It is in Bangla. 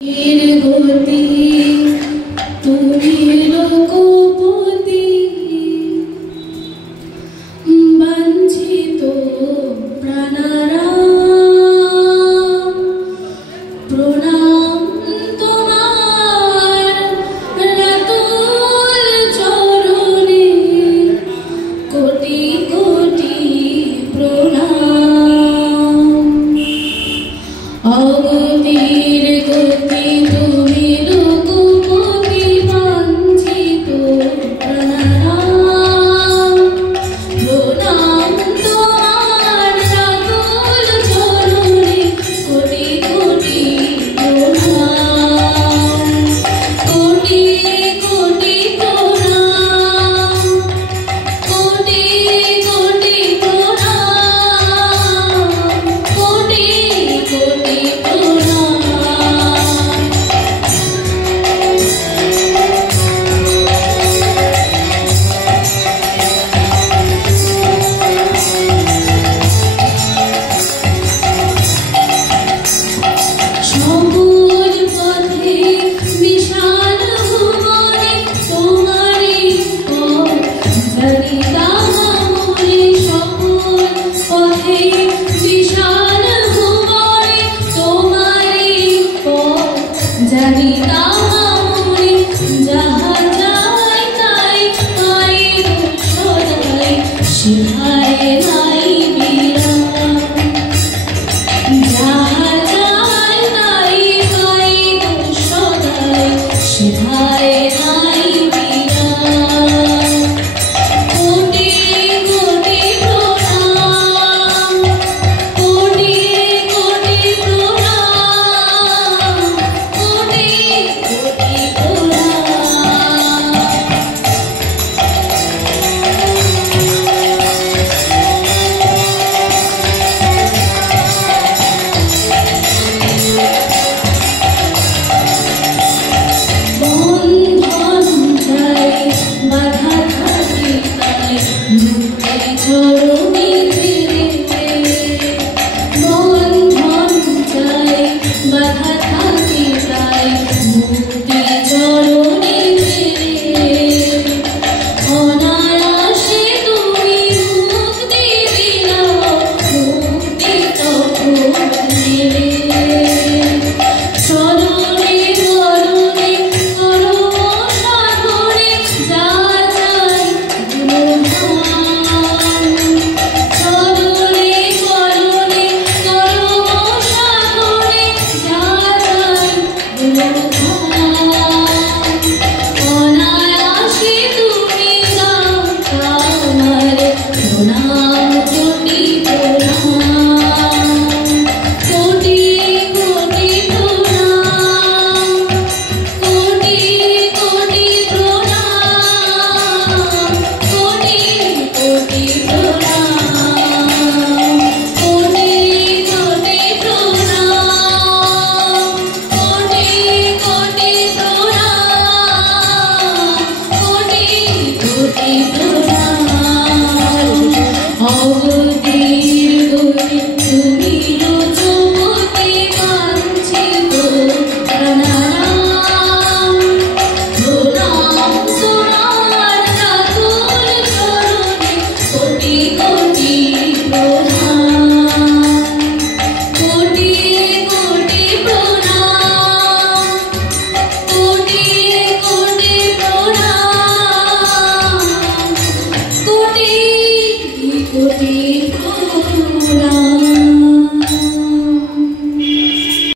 গতি তুমি লোকপতি বাঞ্ছিত প্রাণারাম প্রণাম তোমার রাতুল চরণে কোটি কোটি প্রণাম অগতির গতি তুমি লোকপতি বাঞ্ছিত প্রাণারাম প্রণাম তোমার রাতুল চরণে কোটি কোটি প্রণাম কোটি কোটি প্রণাম কোটি কোটি প্রণাম কোটি কোটি প্রণাম সবুজ পথে বিশাল ভুবনে তোমারই পথ জানি তাহামরে সবুজ পথে বিশাল ভুবনে তোমারই পথ জানি